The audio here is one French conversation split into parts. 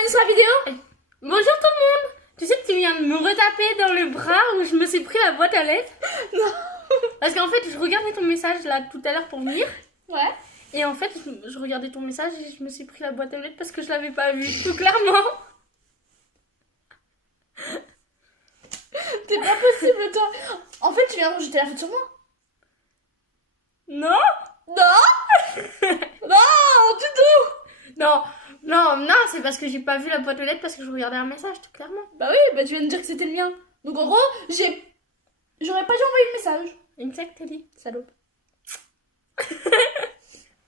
bienvenue sur la vidéo. Bonjour tout le monde. Tu sais que tu viens de me retaper dans le bras où je me suis pris la boîte à lettres? Non. Parce qu'en fait, je regardais ton message là tout à l'heure pour venir. Ouais. Et en fait, je regardais ton message et je me suis pris la boîte à lettres parce que je l'avais pas vu tout clairement. C'est pas possible, toi. En fait, tu viens de rejeter la faute sur moi. Non. Non. Non, du tout. Non, c'est parce que j'ai pas vu la boîte aux lettres parce que je regardais un message tout clairement. Bah oui, bah tu viens de dire que c'était le mien. Donc en gros, j'aurais pas dû envoyer le message. Exactement. Salope.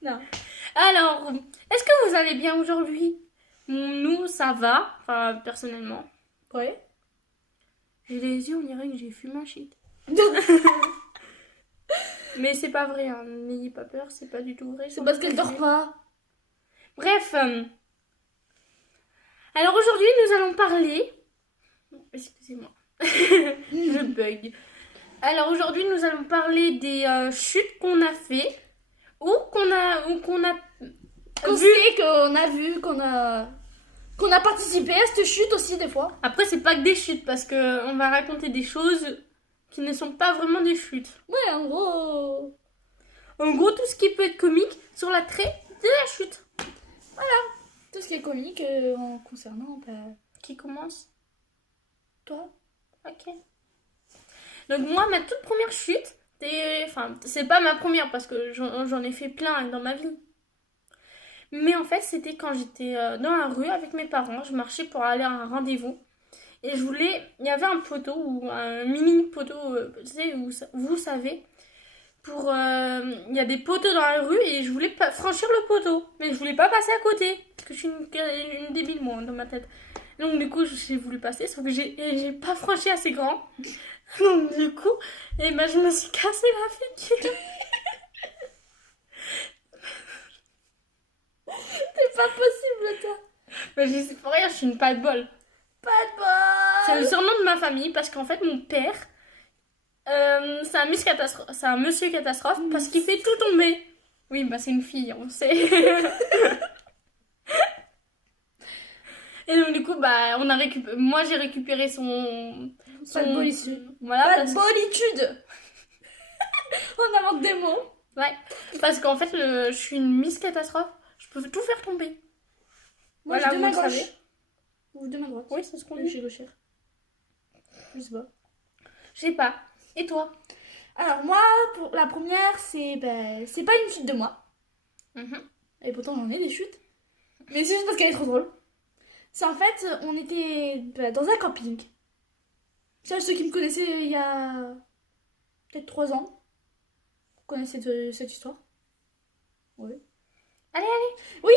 Non. Alors, est-ce que vous allez bien aujourd'hui? Nous, ça va. Enfin, personnellement. Ouais. J'ai les yeux, on dirait que j'ai fumé un shit. Mais c'est pas vrai, hein. N'ayez pas peur, c'est pas du tout vrai. C'est parce qu'elle dort pas. Bref. Alors aujourd'hui, nous allons parler... Excusez-moi. Je bug. Alors aujourd'hui, nous allons parler des chutes qu'on a fait ou qu'on a Qu'on sait, qu'on a vu, qu'on a participé à cette chute aussi des fois. Après, c'est pas que des chutes parce que on va raconter des choses qui ne sont pas vraiment des chutes. Ouais, en gros. En gros, tout ce qui peut être comique sur l'attrait de la chute. Tout ce qui est comique en concernant Qui commence? toi. Ok. Donc moi, ma toute première chute, enfin, c'est pas ma première parce que j'en ai fait plein dans ma vie. Mais en fait, c'était quand j'étais dans la rue avec mes parents. Je marchais pour aller à un rendez-vous. Et il y avait un poteau, ou un mini poteau, tu sais, vous savez, il y a des poteaux dans la rue et je voulais pas franchir le poteau. Mais je voulais pas passer à côté. Parce que je suis une débile, moi, dans ma tête. Donc du coup, j'ai voulu passer, sauf que j'ai pas franchi assez grand. Donc du coup, je me suis cassé la figure. C'est pas possible, toi. Mais je sais pas rien, je suis une pas de bol. Pas de bol. C'est le surnom de ma famille parce qu'en fait, mon père, c'est un monsieur catastrophe parce qu'il fait tout tomber. Oui, bah c'est une fille, on sait. Et donc du coup, bah moi j'ai récupéré Pas de bolitude. Voilà, Pas de bolitude. On invente des mots. Ouais, parce qu'en fait, je suis une Miss Catastrophe. Je peux tout faire tomber. Moi, Voilà, j'ai de vous ma le gauche. savez. Ou de ma droite. Oui, c'est ce qu'on Je dit. suis gauchère. Je sais pas. Je sais pas. Et toi? Alors moi, pour la première, c'est pas une chute de moi. Et pourtant j'en ai des chutes. Mais c'est juste parce qu'elle est trop drôle. C'est en fait, on était dans un camping. Ça, ceux qui me connaissaient il y a peut-être 3 ans, vous connaissez cette histoire? Oui. Allez. Oui.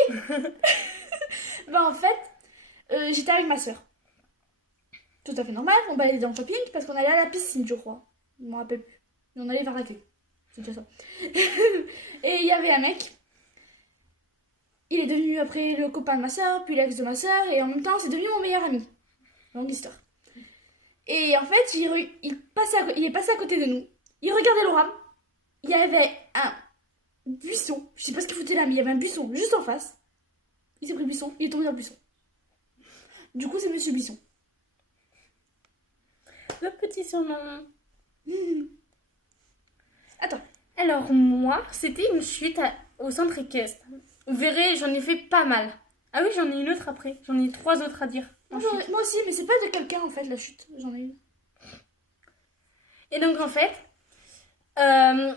En fait, j'étais avec ma soeur. Tout à fait normal, on baladait dans le camping parce qu'on allait à la piscine, je crois. Je m'en rappelle plus. Et on allait vers l'accueil. C'est déjà ça. Et il y avait un mec. Il est devenu après le copain de ma soeur, puis l'ex de ma soeur, et en même temps, c'est devenu mon meilleur ami. Longue histoire. Et en fait, il est passé à côté de nous. Il regardait l'orame. Il y avait un buisson. Je sais pas ce qu'il foutait là, mais il y avait un buisson juste en face. Il s'est pris le buisson, il est tombé dans le buisson. Du coup, c'est Monsieur Buisson. Le petit surnom. Attends. Alors moi, c'était une chute au centre équestre. Vous verrez, j'en ai fait pas mal. Ah oui, j'en ai une autre après. J'en ai 3 autres à dire. Moi aussi, mais c'est pas de quelqu'un en fait, la chute. J'en ai une. Et donc en fait,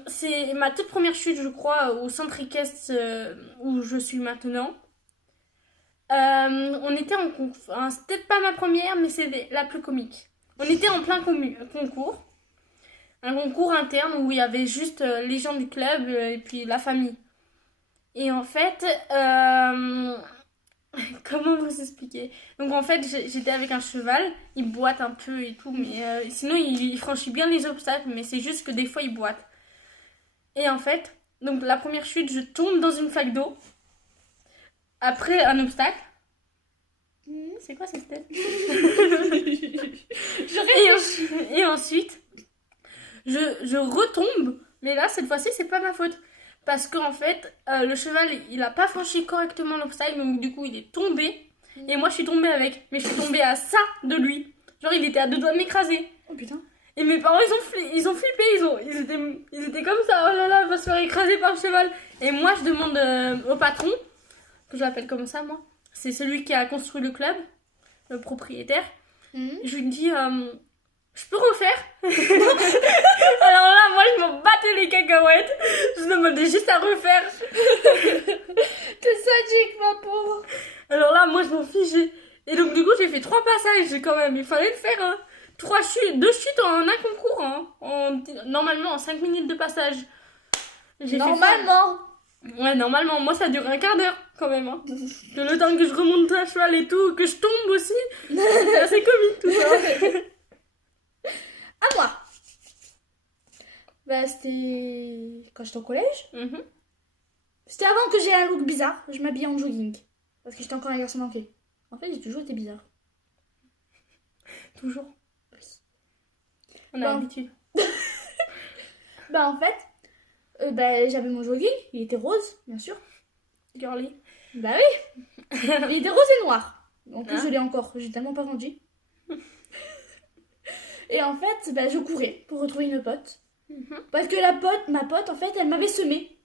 c'est ma toute première chute, je crois, au centre équestre où je suis maintenant. On était en concours. Hein, c'est peut-être pas ma première, mais c'est la plus comique. On était en plein concours. Un concours interne où il y avait juste les gens du club et puis la famille. Et en fait, comment vous expliquer? Donc en fait, j'étais avec un cheval, il boite un peu et tout, mais sinon il franchit bien les obstacles, mais c'est juste que des fois il boite. Et en fait, donc la première chute, je tombe dans une flaque d'eau. Après un obstacle. C'est quoi cette tête? Et ensuite, je retombe, mais là cette fois-ci c'est pas ma faute. Parce qu'en fait, le cheval, il a pas franchi correctement l'obstacle, donc du coup, il est tombé. Et moi, je suis tombée avec. Mais je suis tombée à ça de lui. Genre, il était à 2 doigts de m'écraser. Oh putain. Et mes parents, ils ont flippé. Ils étaient comme ça. Oh là là, elle va se faire écraser par le cheval. Et moi, je demande au patron, que je l'appelle comme ça, moi. C'est celui qui a construit le club, le propriétaire. Je lui dis, je peux refaire. Alors là, moi, je m'en battais les cacahuètes. Je demandais juste à refaire. T'es sadique, ma pauvre. Alors là, moi, je m'en fichais. Et donc, du coup, j'ai fait 3 passages quand même. Il fallait le faire. Hein. 2 chutes en un concours. Hein. Normalement, en 5 minutes de passage. Normalement. Ouais, normalement. Moi, ça dure un quart d'heure quand même. Hein. Que le temps que je remonte à cheval et tout, que je tombe aussi. C'est assez comique tout ça. À moi. Bah, c'était quand j'étais au collège. C'était avant que j'ai un look bizarre. Je m'habillais en jogging. Parce que j'étais encore un garçon manqué. En fait, j'ai toujours été bizarre. Toujours. On a Bah, l'habitude. Bah, en fait, j'avais mon jogging. Il était rose, bien sûr. Girly. Bah oui. Il était rose et noir. En plus, Hein? je l'ai encore. J'ai tellement pas grandi. Et en fait, bah, je courais pour retrouver une pote. Parce que ma pote, en fait, elle m'avait semé.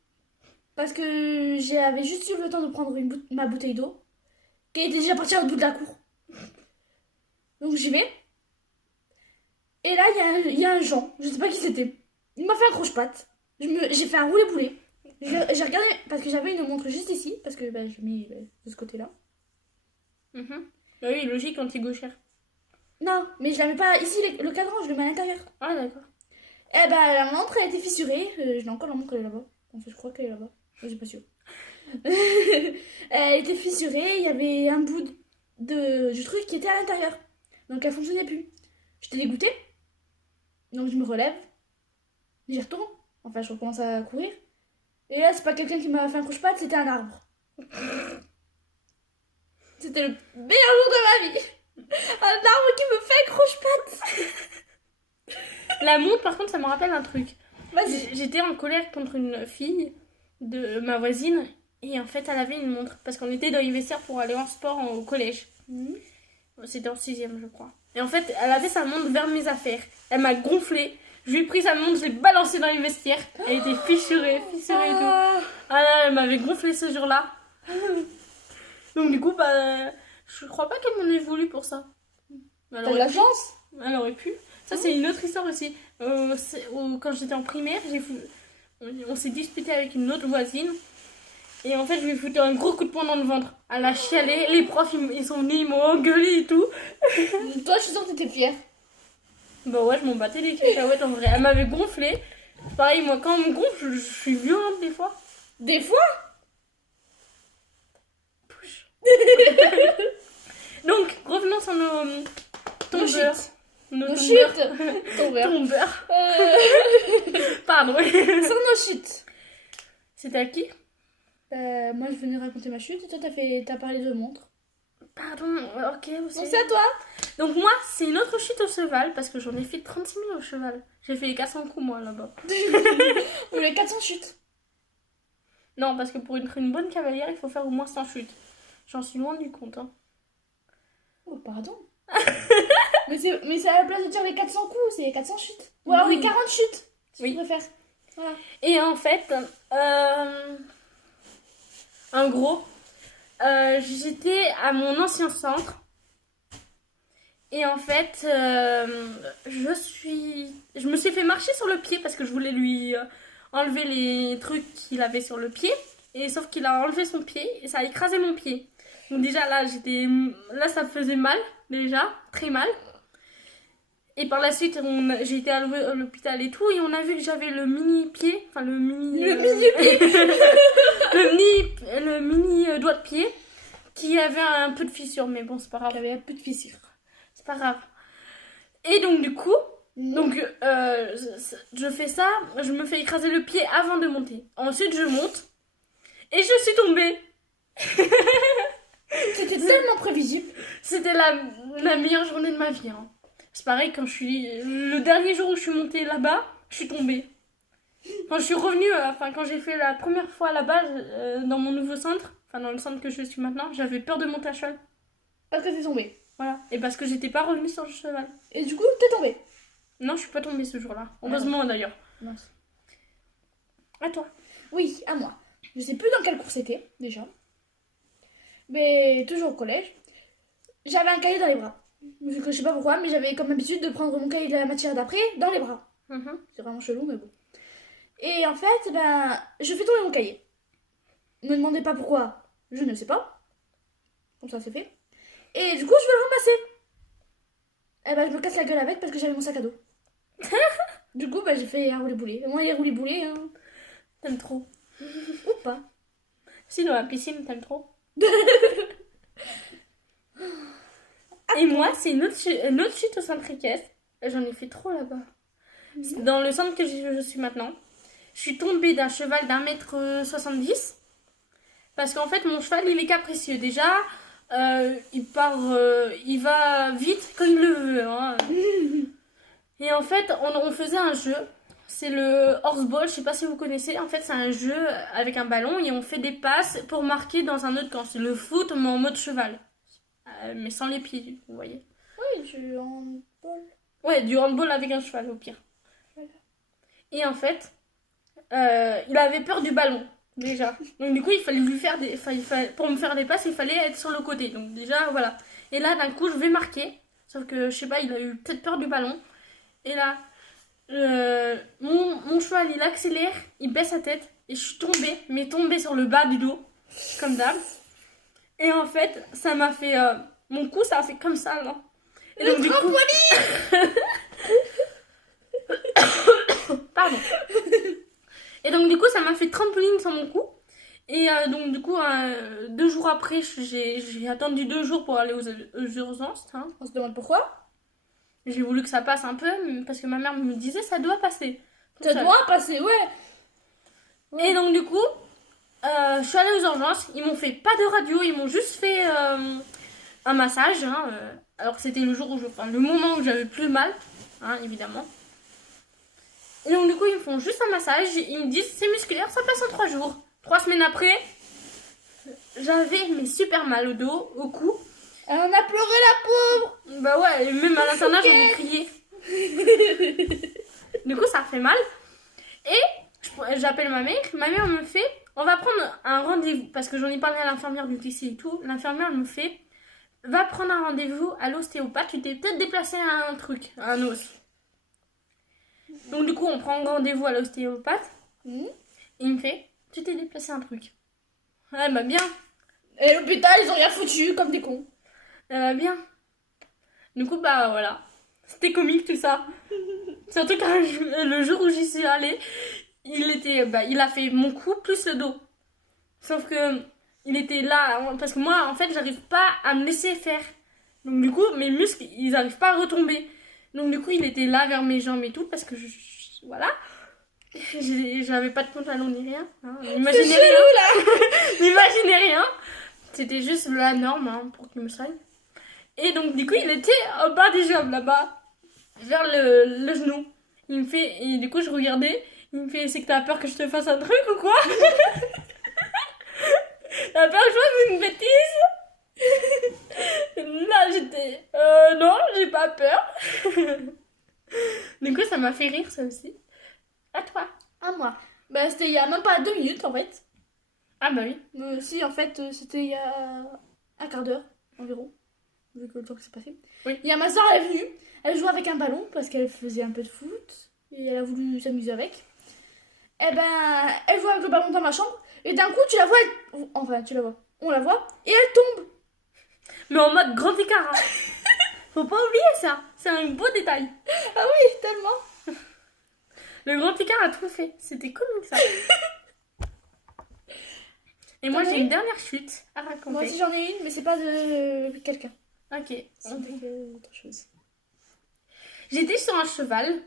Parce que j'avais juste eu le temps de prendre ma bouteille d'eau. Qui était déjà partie à l'autre bout de la cour. Donc j'y vais. Et là, il y a un Jean. Je sais pas qui c'était. Il m'a fait un croche-patte. J'ai fait un roulé-boulet. J'ai regardé, parce que j'avais une montre juste ici. Parce que bah, je mets de ce côté-là. Bah oui, logique quand t'es gauchère. Non, mais je la mets pas ici, le cadran, je le mets à l'intérieur. Ah, d'accord. Eh bah, la montre, elle a été fissurée. Je l'ai encore, la montre, elle est là-bas. En fait, je crois qu'elle est là-bas. Je suis pas sûre. Elle était fissurée, il y avait un bout du truc qui était à l'intérieur. Donc elle fonctionnait plus. J'étais dégoûtée. Donc je me relève. J'y retourne. Enfin, je recommence à courir. Et là, c'est pas quelqu'un qui m'a fait un croche-patte, c'était un arbre. C'était le meilleur jour de ma vie. Un arbre qui me fait un croche-patte. La montre, par contre, ça me rappelle un truc. Vas-y. J'étais en colère contre une fille de ma voisine. Et en fait, elle avait une montre. Parce qu'on était dans les vestiaires pour aller en sport au collège. C'était en 6ème, je crois. Et en fait, elle avait sa montre vers mes affaires. Elle m'a gonflé. Je lui ai pris sa montre, je l'ai balancée dans les vestiaires. Elle était fissurée et tout. Ah là, elle m'avait gonflé ce jour-là. Donc du coup, bah, je crois pas qu'elle m'en ait voulu pour ça. T'as de la chance. Elle aurait pu. Ça, c'est une autre histoire aussi. Quand j'étais en primaire, on s'est disputé avec une autre voisine. Et en fait, je lui ai foutu un gros coup de poing dans le ventre. Elle a chialé. Les profs, ils sont venus, ils m'ont engueulé et tout. Toi, je suis sûre que t'étais fière. Bah ouais, je m'en battais les cacahuètes en vrai. Elle m'avait gonflé. Pareil, moi, quand on me gonfle, je suis violente des fois. Des fois. Pouche. Donc, revenons sur nos tombeurs. Nos chutes. Tombeurs. Pardon. Sur nos chutes. C'était à qui? Moi, je venais raconter ma chute et toi, t'as parlé de montre. Pardon, ok. Donc, c'est à toi. Donc, moi, c'est une autre chute au cheval parce que j'en ai fait 36 000 au cheval. J'ai fait les 400 coups, moi, là-bas. Ou les 400 chutes. Non, parce que pour être une bonne cavalière, il faut faire au moins 100 chutes. J'en suis loin du compte. Hein. Oh, pardon. mais c'est à la place de dire les 400 coups, c'est les 400 chutes. Ou alors les 40 chutes, si tu préfères. Voilà. Et en fait, en gros, j'étais à mon ancien centre. Et en fait, je me suis fait marcher sur le pied parce que je voulais lui enlever les trucs qu'il avait sur le pied. Et sauf qu'il a enlevé son pied et ça a écrasé mon pied. Donc déjà là, là ça faisait mal, déjà, très mal. Et par la suite, j'ai été à l'hôpital et tout, et on a vu que j'avais le mini-pied, enfin le mini-pied, le mini doigt de pied, qui avait un peu de fissure, mais bon, c'est pas grave. Il y avait un peu de fissure. C'est pas grave. Et donc du coup, je fais ça, je me fais écraser le pied avant de monter. Ensuite, je monte, et je suis tombée. C'était tellement prévisible. C'était la meilleure journée de ma vie. Hein. C'est pareil, le dernier jour où je suis montée là-bas, je suis tombée. Quand je suis revenue, quand j'ai fait la première fois là-bas, dans mon nouveau centre, enfin dans le centre que je suis maintenant, j'avais peur de monter à cheval. Parce que t'es tombée. Voilà. Et parce que j'étais pas revenue sur le cheval. Et du coup, t'es tombée. Non, je suis pas tombée ce jour-là. Heureusement d'ailleurs. Mince. À toi. Oui, à moi. Je sais plus dans quel cours c'était, déjà. Mais toujours au collège. J'avais un cahier dans les bras. Je sais pas pourquoi, mais j'avais comme habitude de prendre mon cahier de la matière d'après dans les bras. C'est vraiment chelou, mais bon. Et en fait, ben, je fais tomber mon cahier. Ne me demandez pas pourquoi, je ne sais pas. Comme ça, c'est fait. Et du coup, je veux le ramasser. Et ben, je me casse la gueule avec parce que j'avais mon sac à dos. Du coup, ben, j'ai fait un roulé-boulé. Moi, les roulés-boulés, hein. T'aimes trop. Ou pas. Si, dans la piscine, t'aimes trop. Et moi, c'est une autre chute au centre équestre. J'en ai fait trop là-bas. Dans le centre que je suis maintenant. Je suis tombée d'un cheval d'1,70 m. Parce qu'en fait, mon cheval, il est capricieux. Déjà, il va vite quand il le veut. Hein. Et en fait, on faisait un jeu. C'est le horseball, je sais pas si vous connaissez. En fait, c'est un jeu avec un ballon et on fait des passes pour marquer dans un autre camp. C'est le foot, mais en mode cheval. Mais sans les pieds, vous voyez. Oui, du handball. Ouais, du handball avec un cheval, au pire. Voilà. Et en fait, il avait peur du ballon, déjà. Donc du coup, il fallait lui faire pour me faire des passes, il fallait être sur le côté. Donc déjà, voilà. Et là, d'un coup, je vais marquer. Sauf que, je sais pas, il a eu peut-être peur du ballon. Et là, mon cheval, il accélère, il baisse sa tête. Et je suis tombée, mais tombée sur le bas du dos, comme d'hab. Et en fait, ça m'a fait... mon cou, ça a fait comme ça, là. Et donc, du coup... Pardon. Et donc, du coup, ça m'a fait trampoline sur mon cou. Et donc, du coup, 2 jours après, j'ai attendu 2 jours pour aller aux urgences. Hein. On se demande pourquoi. J'ai voulu que ça passe un peu, parce que ma mère me disait ça doit passer. Ça doit passer, ouais. Et donc, du coup, je suis allée aux urgences. Ils m'ont fait pas de radio, ils m'ont juste fait un massage. Hein, alors que c'était le jour où le moment où j'avais plus mal, hein, évidemment. Et donc, du coup, ils me font juste un massage. Ils me disent c'est musculaire, ça passe en 3 jours. 3 semaines après, j'avais mais super mal au dos, au cou. Elle en a pleuré, la pauvre. Bah ouais, et même à l'internat, j'en ai crié. Du coup, ça fait mal. Et j'appelle ma mère. Ma mère me fait on va prendre un rendez-vous. Parce que j'en ai parlé à l'infirmière du lycée et tout. L'infirmière me fait va prendre un rendez-vous à l'ostéopathe. Tu t'es peut-être déplacé à un truc, à un os. Donc, du coup, on prend un rendez-vous à l'ostéopathe. Et il me fait tu t'es déplacé un truc. Ouais, bah bien. Et l'hôpital, ils ont rien foutu, comme des cons. Bien. Du coup, bah voilà. C'était comique tout ça. Surtout quand le jour où j'y suis allée, il a fait mon cou plus le dos. Sauf que il était là, parce que moi, en fait, j'arrive pas à me laisser faire. Donc du coup, mes muscles, ils arrivent pas à retomber. Donc du coup, il était là vers mes jambes et tout, parce que voilà. J'avais pas de pantalon ni rien. Hein. N'imaginez rien. N'imaginez rien. C'était juste la norme hein, pour qu'il me soigne. Et donc, du coup, il était au bas des jambes, là-bas, vers le genou. Il me fait, et du coup, je regardais, il me fait, c'est que t'as peur que je te fasse un truc ou quoi? T'as peur que je fasse une bêtise? Là, j'étais, non, j'ai pas peur. Du coup, ça m'a fait rire, ça aussi. À toi. À moi. Bah, c'était il y a même pas 2 minutes, en fait. Ah bah oui. Si, en fait, c'était il y a un quart d'heure, environ. Vu que le temps que c'est passé. Oui. Il y a ma soeur, elle est venue. Elle jouait avec un ballon parce qu'elle faisait un peu de foot. Et elle a voulu s'amuser avec. Et ben, elle joue avec le ballon dans ma chambre. Et d'un coup, tu la vois. Enfin, tu la vois. On la voit. Et elle tombe. Mais en mode grand écart. Hein. Faut pas oublier ça. C'est un beau détail. Ah oui, tellement. Le grand écart a tout fait. C'était comique ça. Et moi, j'ai une dernière chute à raconter. Moi aussi, j'en ai une, mais c'est pas de quelqu'un. Ok. C'est autre chose. J'étais sur un cheval,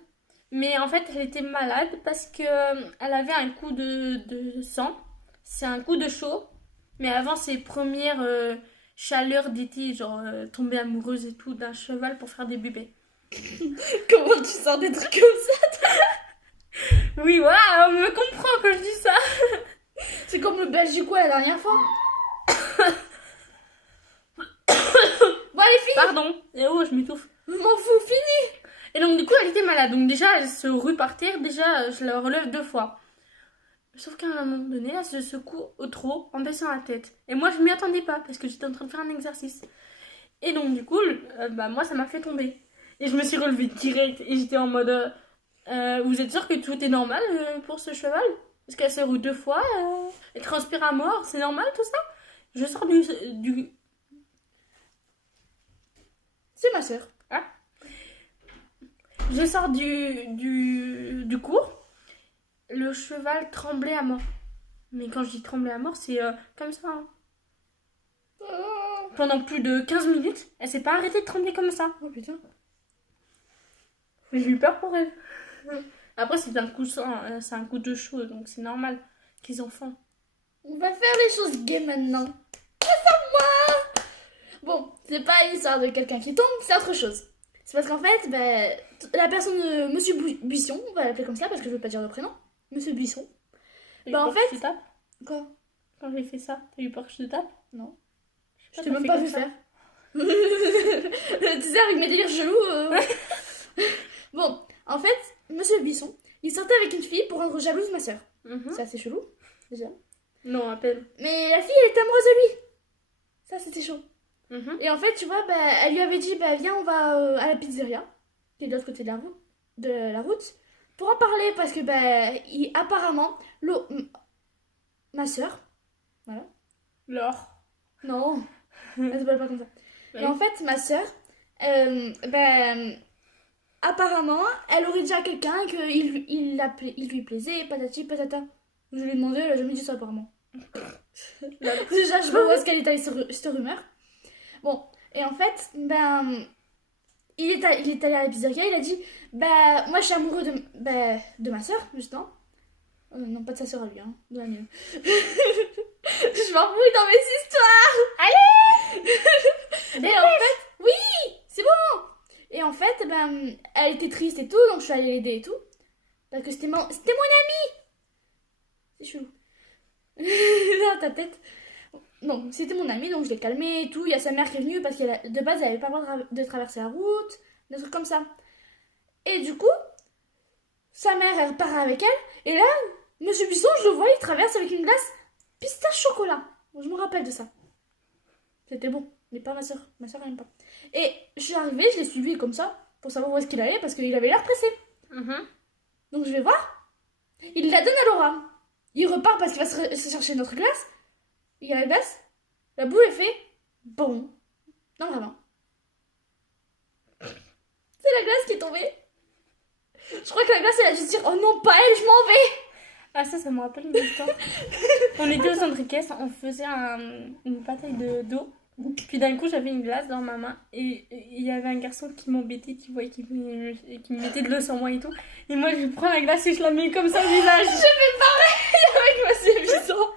mais en fait, elle était malade parce que elle avait un coup de sang. C'est un coup de chaud. Mais avant ses premières chaleurs d'été, genre tomber amoureuse et tout, d'un cheval pour faire des bébés. Comment tu sors des trucs comme ça? Oui, voilà, on me comprend quand je dis ça. C'est comme le belge du quoi la dernière fois. pardon. Et oh, je m'étouffe. Je m'en fous, fini. Et donc, du coup, elle était malade. Donc, déjà, elle se rue par terre. Déjà, je la relève 2 fois. Sauf qu'à un moment donné, elle se secoue au trop en baissant la tête. Et moi, je m'y attendais pas parce que j'étais en train de faire un exercice. Et donc, du coup, moi, ça m'a fait tomber. Et je me suis relevée direct. Et j'étais en mode... vous êtes sûr que tout est normal pour ce cheval? Parce qu'elle se rue 2 fois. Elle transpire à mort. C'est normal, tout ça? Je sors du... C'est ma soeur. Ah. Je sors du cours. Le cheval tremblait à mort. Mais quand je dis tremblait à mort, c'est comme ça. Hein. Pendant plus de 15 minutes, elle s'est pas arrêtée de trembler comme ça. Oh putain. J'ai eu peur pour elle. Après, c'est un coup de chaud, donc c'est normal. Les enfants. On va faire les choses gays maintenant. C'est à moi. Bon, c'est pas l'histoire de quelqu'un qui tombe, c'est autre chose. C'est parce qu'en fait, la personne, Monsieur Buisson, on va l'appeler comme ça parce que je veux pas dire le prénom. Monsieur Buisson. T'as eu peur En que fait... je te tape Quoi? Quand j'ai fait ça, t'as eu peur que je te tape? Non. Je T'as t'ai même fait pas comme vu ça. faire. Tu sais, avec mes délires chelous. Bon, en fait, Monsieur Buisson, il sortait avec une fille pour rendre jalouse ma soeur. Mhm. C'est assez chelou, déjà. Non, à peine. Mais la fille, elle était amoureuse de lui. Ça, c'était chaud. Mhm. Et en fait, tu vois, elle lui avait dit, viens, on va à la pizzeria, qui est de l'autre côté de la route, pour en parler, parce que, apparemment, ma soeur, voilà. Laure. Non, elle s'appelle pas comme ça. Oui. Et en fait, ma soeur, apparemment, elle aurait dit à quelqu'un qu'il lui plaisait, patati patata. Je lui ai demandé, elle a jamais dit ça apparemment. Déjà, je sais pas où est-ce qu'elle est allée cette rumeur. Bon, et en fait, il est allé à la pizzeria, il a dit, moi je suis amoureux de ma soeur, justement. Non, pas de sa soeur à lui, hein, de la mienne. Je m'embrouille dans mes histoires. Allez. Et en fait, oui, c'est bon. Et en fait, elle était triste et tout, donc je suis allée l'aider et tout. Parce que c'était mon ami. C'est chelou. Dans ta tête. Non, c'était mon ami, donc je l'ai calmé et tout. Il y a sa mère qui est venue parce que de base, elle avait pas le droit de traverser la route, des trucs comme ça. Et du coup, sa mère, elle repart avec elle. Et là, Monsieur Buisson, je le vois, il traverse avec une glace pistache chocolat. Bon, je me rappelle de ça. C'était bon, mais pas ma soeur. Ma soeur, elle aime pas. Et je suis arrivée, je l'ai suivi comme ça, pour savoir où est-ce qu'il allait, parce qu'il avait l'air pressé. Mhm. Donc je vais voir. Il la donne à Laura. Il repart parce qu'il va se chercher notre glace. Il y a la glace. La boule est fait. Bon. Non, vraiment. C'est la glace qui est tombée. Je crois que la glace, elle a juste dit, oh non, pas elle, je m'en vais. Ah, ça me rappelle une histoire. On était au centre Équestre, on faisait une bataille d'eau. Puis d'un coup, j'avais une glace dans ma main et il y avait un garçon qui m'embêtait, qui voyait qui me mettait de l'eau sur moi et tout. Et moi, je prends la glace et je la mets comme ça au visage. Je fais pareil avec Monsieur Buisson.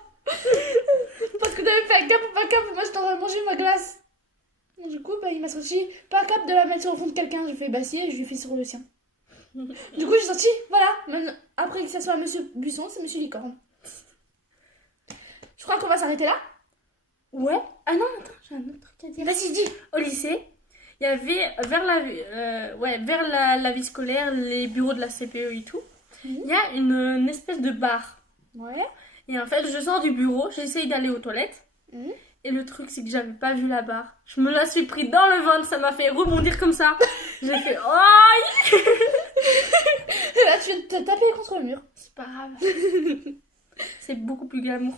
Parce que t'avais fait un cap ou pas cap, moi je t'aurais mangé ma glace. Et du coup, il m'a sorti pas cap de la mettre sur le fond de quelqu'un. J'ai fait si et je lui ai fait sur le sien. Du coup, j'ai sorti, voilà. Maintenant, après que ça soit Monsieur Buisson, c'est Monsieur Licorne. Je crois qu'on va s'arrêter là. Ouais. Ah non, attends, j'ai un autre truc à dire. Vas-y, dis. Au lycée, il y avait vers la vie scolaire, les bureaux de la CPE et tout, il y a une espèce de bar. Ouais. Et en fait, je sors du bureau, j'essaye d'aller aux toilettes. Mhm. Et le truc, c'est que j'avais pas vu la barre. Je me la suis pris dans le ventre, ça m'a fait rebondir comme ça. J'ai fait oh. Et là, tu viens de te taper contre le mur. C'est pas grave. C'est beaucoup plus glamour.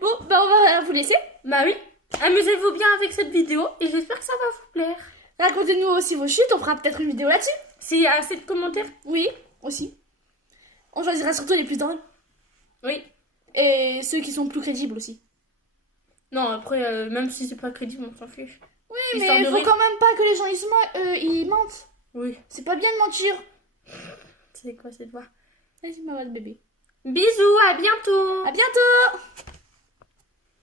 Bon, on va vous laisser. Bah oui. Amusez-vous bien avec cette vidéo et j'espère que ça va vous plaire. Racontez-nous aussi vos chutes, on fera peut-être une vidéo là-dessus. S'il y a assez de commentaires. Oui, aussi. On choisira surtout les plus drôles. Oui. Et ceux qui sont plus crédibles aussi. Non, après, même si c'est pas crédible, on s'en fiche. Oui, Histoire mais de il faut rire. quand même pas que les gens ils mentent. Oui. C'est pas bien de mentir. C'est quoi cette voix? Vas-y, ma belle bébé. Bisous, à bientôt. À bientôt.